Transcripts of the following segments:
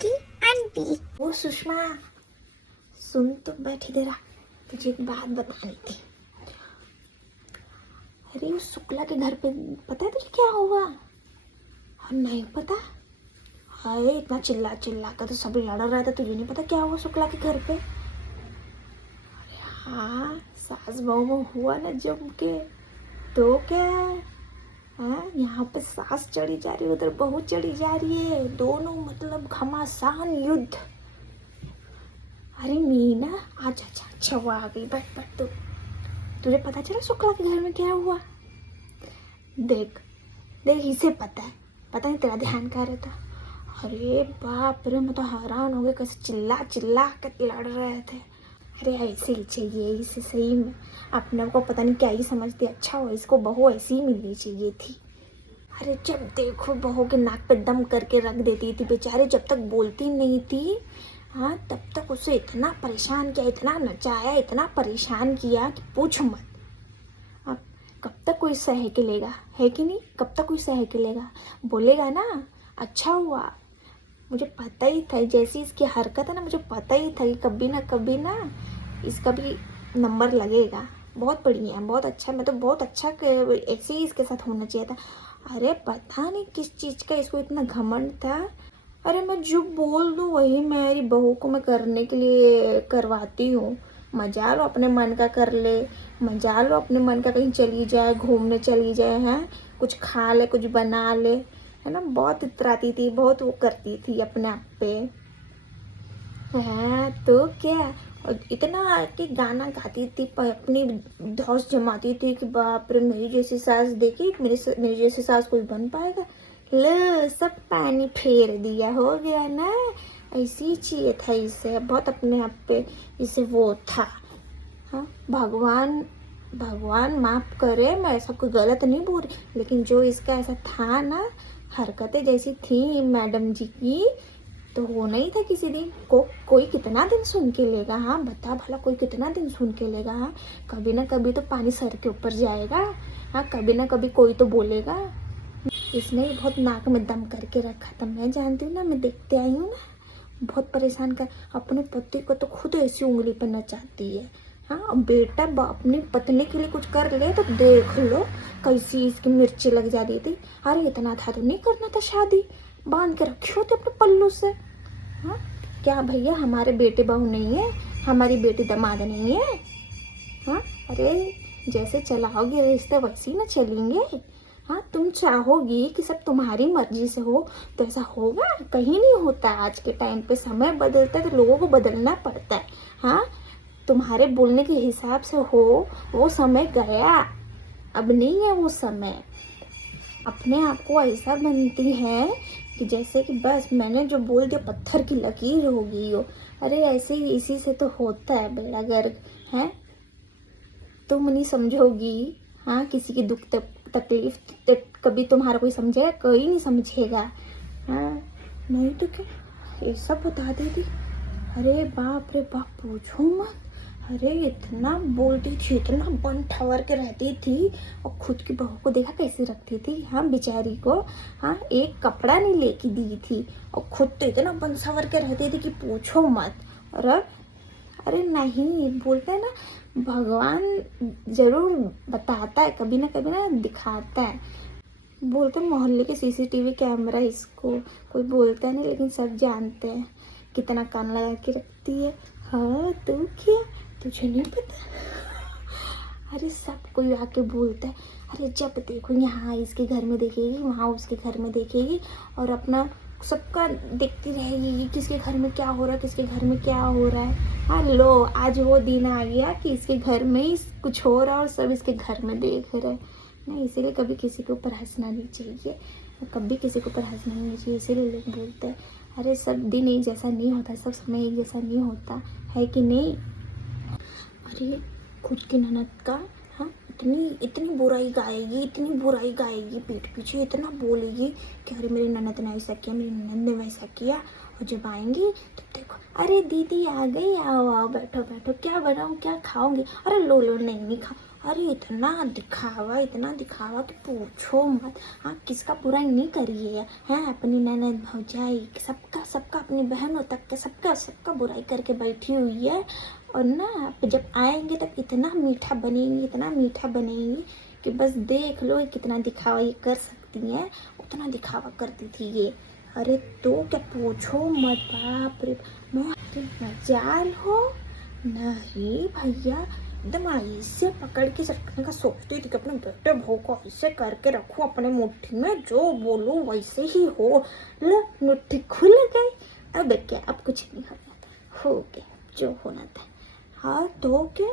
की आंटी। वो सुषमा, सुन तो बैठी देरा, तुझे एक बात बतानी थी। अरे उस शुक्ला के घर पे पता है तुझे क्या हुआ? हाँ नहीं पता? अरे इतना चिल्लाता तो सब लड़ रहा था, तुझे नहीं पता क्या हुआ शुक्ला के घर पे? अरे हाँ, सास बहू में हुआ ना जम के। तो क्या है, यहाँ पे सास चढ़ी जा रही है, उधर बहू चढ़ी जा रही है, दोनों मतलब घमासान युद्ध। अरे मीना, अच्छा वो आ गई, बैठ तो। तुझे पता चला शुक्ला के घर में क्या हुआ? देख देख, इसे पता नहीं तेरा ध्यान कहाँ रहता। अरे बाप रे, मैं तो हैरान हो गई, कैसे चिल्ला कर लड़ रहे थे। अरे ऐसे ही चाहिए इसे, सही में अपने को पता नहीं क्या ही समझती। अच्छा हो इसको बहू ऐसी ही मिलनी चाहिए थी। अरे जब देखो बहू के नाक पे दम करके रख देती थी बेचारे, जब तक बोलती नहीं थी हाँ तब तक उसे इतना परेशान किया, इतना नचाया, इतना परेशान किया कि पूछ मत। अब कब तक कोई सह के लेगा, है कि नहीं? कब तक कोई सह के लेगा? बोलेगा ना। अच्छा हुआ, मुझे पता ही था, जैसी इसकी हरकत है ना, मुझे पता ही था कि कभी ना इसका भी नंबर लगेगा। बहुत बढ़िया है, बहुत अच्छा, मैं तो बहुत अच्छा, ऐसे ही इसके साथ होना चाहिए था। अरे पता नहीं किस चीज़ का इसको इतना घमंड था। अरे मैं जो बोल दूँ वही मेरी बहू को मैं करने के लिए करवाती हूँ। मजा लो अपने मन का कर ले, मजा लो अपने मन का, कहीं चली जाए, घूमने चली जाए, हैं कुछ खा ले, कुछ बना ले, है ना। बहुत इतराती थी, बहुत वो करती थी अपने आप पे। हाँ तो क्या, और इतना आके गाना गाती थी, अपनी धौस जमाती थी कि बाप रे, मेरी जैसी सास देखी, मेरी जैसी सास कोई बन पाएगा? लो सब पानी फेर दिया, हो गया ना। ऐसी ही चाहिए था इसे, बहुत अपने आप पे इसे वो था। हाँ भगवान माफ करे, मैं ऐसा कोई गलत नहीं बोल रही, लेकिन जो इसका ऐसा था ना, हरकतें जैसी थी मैडम जी की, तो होना ही था किसी दिन कोई कितना दिन सुन के लेगा? हाँ बता भला, कोई कितना दिन सुन के लेगा? हाँ कभी ना कभी तो पानी सर के ऊपर जाएगा। हाँ कभी ना कभी कोई तो बोलेगा। इसने भी बहुत नाक में दम करके रखा था, मैं जानती हूँ ना, मैं देखते आई हूँ ना। बहुत परेशान कर, अपने पति को तो खुद ऐसी उंगली पर नचाती है। हाँ अब बेटा अपनी पत्नी के लिए कुछ कर ले तो देख लो कैसी इसकी मिर्ची लग जा रही थी। अरे इतना था तो नहीं करना था शादी, बांध के रखे होते अपने पल्लू से। हाँ क्या भैया, हमारे बेटे बहू नहीं है, हमारी बेटी दामाद नहीं है? हाँ अरे जैसे चलाओगे रिश्ते वैसे ही ना चलेंगे। हाँ तुम चाहोगी कि सब तुम्हारी मर्जी से हो तो ऐसा होगा? कहीं नहीं होता। आज के टाइम पे समय बदलता है तो लोगों को बदलना पड़ता है। हाँ तुम्हारे बोलने के हिसाब से हो, वो समय गया, अब नहीं है वो समय। अपने आप को ऐसा बनती है कि जैसे कि बस मैंने जो बोल दिया पत्थर की लकीर हो गई हो। अरे ऐसे ही इसी से तो होता है बेड़ा गर्क है। तुम नहीं समझोगी, हाँ किसी की दुख तकलीफ कभी तुम्हारा कोई समझेगा? कोई नहीं समझेगा। हाँ नहीं तो क्या ये सब बता देती। अरे बाप रे बाप, पूछो मत। अरे इतना बोलती थी, इतना बन ठवर के रहती थी, और खुद की बहू को देखा कैसे रखती थी, हाँ बेचारी को। हाँ एक कपड़ा नहीं लेके दी थी, और खुद तो इतना बन सवर के रहती थी कि पूछो मत। और अरे नहीं, बोलते हैं ना भगवान जरूर बताता है, कभी ना दिखाता है। बोलते मोहल्ले के सीसीटीवी कैमरा इसको कोई बोलता नहीं, लेकिन सब जानते हैं कितना कान लगा के रखती है। हाँ तू क्या, तुझे नहीं पता? अरे सब कोई आके बोलता है। अरे जब देखो यहाँ इसके घर में देखेगी, वहाँ उसके घर में देखेगी, और अपना सबका देखती रहेगी किसके घर में क्या हो रहा है, किसके घर में क्या हो रहा है। हाँ लो आज वो दिन आ गया कि इसके घर में ही कुछ हो रहा है और सब इसके घर में देख रहे हैं ना। इसीलिए कभी किसी के ऊपर हंसना नहीं चाहिए, कभी किसी के ऊपर हंसना नहीं चाहिए। इसीलिए लोग बोलते हैं अरे सब दिन एक जैसा नहीं होता, सब समय एक जैसा नहीं होता, है कि नहीं? अरे खुद की ननद का, हाँ इतनी बुराई गाएगी, इतनी बुराई गाएगी, पीठ पीछे इतना बोलेगी कि अरे मेरी ननद ने ऐसा किया, मेरी ननद ने वैसा किया। और जब आएंगी तो देखो, अरे दीदी आ गई, आओ आओ बैठो बैठो, क्या बनाऊँ, क्या खाओगे? अरे लो नहीं खाओ। अरे इतना दिखावा कि पूछो मत। हाँ, किसका बुराई नहीं करिए हैं, अपनी ननद भौजाई सबका अपनी बहनों तक के सबका बुराई करके बैठी हुई है। और ना जब आएंगे तब इतना मीठा बनेंगी कि बस देख लो कितना दिखावा ये कर सकती हैं। उतना दिखावा करती थी ये। अरे तो क्या पूछो मत, बाप रे। मैं तुम मजाल हो। नहीं भैया, एकदम ऐसे पकड़ के रखने का सोचती थी कि अपने बेटे बहू को ऐसे करके रखूं अपने मुट्ठी में, जो बोलूं वैसे ही हो। लो मुट्ठी खुल गई। अब क्या, अब कुछ नहीं होना था, हो गया जो होना था। हाँ तो क्या,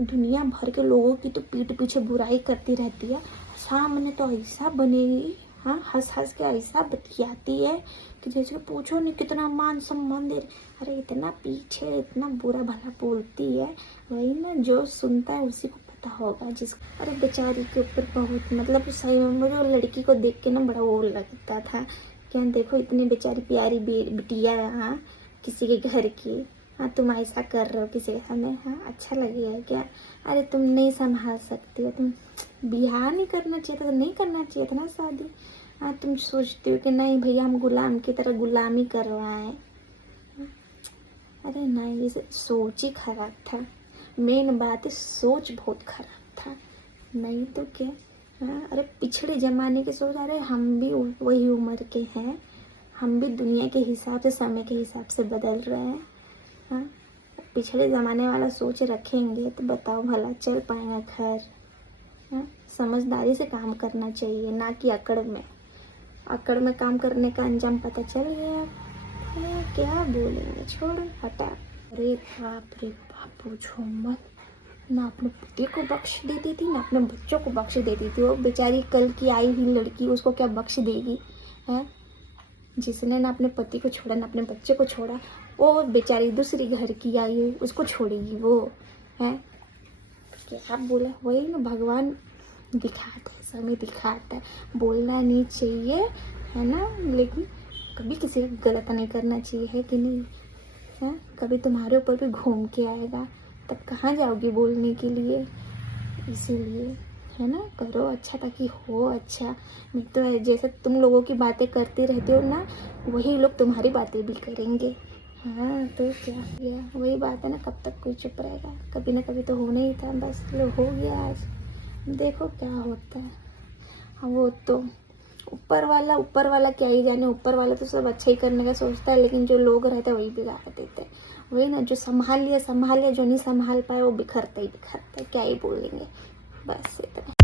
दुनिया भर के लोगों की तो पीठ पीछे बुराई करती रहती है, सामने तो ऐसा बनेगी। हाँ, हंस के ऐसा बतियाती है कि जैसे पूछो नहीं कितना मान सम्मान दे। अरे इतना पीछे इतना बुरा भला बोलती है, वही ना जो सुनता है उसी को पता होगा जिस। अरे बेचारी के ऊपर बहुत मतलब सही में मुझे वो लड़की को देख के ना बड़ा वो लगता था। क्या देखो इतनी बेचारी प्यारी बिटिया, हाँ किसी के घर की। हाँ तुम ऐसा कर रहे हो किसी के सामने, हाँ अच्छा लगेगा क्या? अरे तुम नहीं संभाल सकती हो, तुम बिहार नहीं करना चाहिए था, नहीं करना चाहिए था ना शादी। हाँ तुम सोचते हो कि नहीं भैया हम गुलाम की तरह गुलामी करवाएं। अरे नहीं, ये सोच ही खराब था। मेन बात है सोच बहुत खराब था, नहीं तो क्या। हाँ अरे पिछड़े ज़माने की सोच। अरे हम भी वही उम्र के हैं, हम भी दुनिया के हिसाब से समय के हिसाब से बदल रहे हैं। हाँ पिछले ज़माने वाला सोच रखेंगे तो बताओ भला चल पाएगा घर? हाँ समझदारी से काम करना चाहिए, ना कि अकड़ में काम करने का अंजाम पता चल गया। क्या बोलेंगे, छोड़ो हटा। अरे बाप रे बाप, पूछो मत। ना अपने पति को बख्श देती थी ना अपने बच्चों को बख्श देती थी। वो बेचारी कल की आई हुई लड़की, उसको क्या बख्श देगी? है जिसने ना अपने पति को छोड़ा ना अपने बच्चे को छोड़ा, वो बेचारी दूसरी घर की आई हुई उसको छोड़ेगी वो? है क्या बोला, वही ना भगवान दिखाता है, समय दिखाता है। बोलना नहीं चाहिए है ना, लेकिन कभी किसी का गलत नहीं करना चाहिए, है कि नहीं? है कभी तुम्हारे ऊपर भी घूम के आएगा, तब कहाँ जाओगी बोलने के लिए? इसीलिए है ना, करो अच्छा ताकि हो अच्छा। नहीं तो जैसे तुम लोगों की बातें करते रहते हो ना, वही लोग तुम्हारी बातें भी करेंगे। हाँ तो क्या गया, वही बात है ना, कब तक कोई चुप रहेगा? कभी ना कभी तो होना ही था, बस लो हो गया आज, देखो क्या होता है। हाँ वो तो ऊपर वाला क्या ही जाने, ऊपर वाला तो सब अच्छा ही करने का सोचता है, लेकिन जो लोग रहते हैं वही बिगाड़ देते हैं। वही ना, जो संभाल लिया, जो नहीं संभाल पाए वो बिखरता ही बिखरता है, क्या ही बोलेंगे। बस इतना।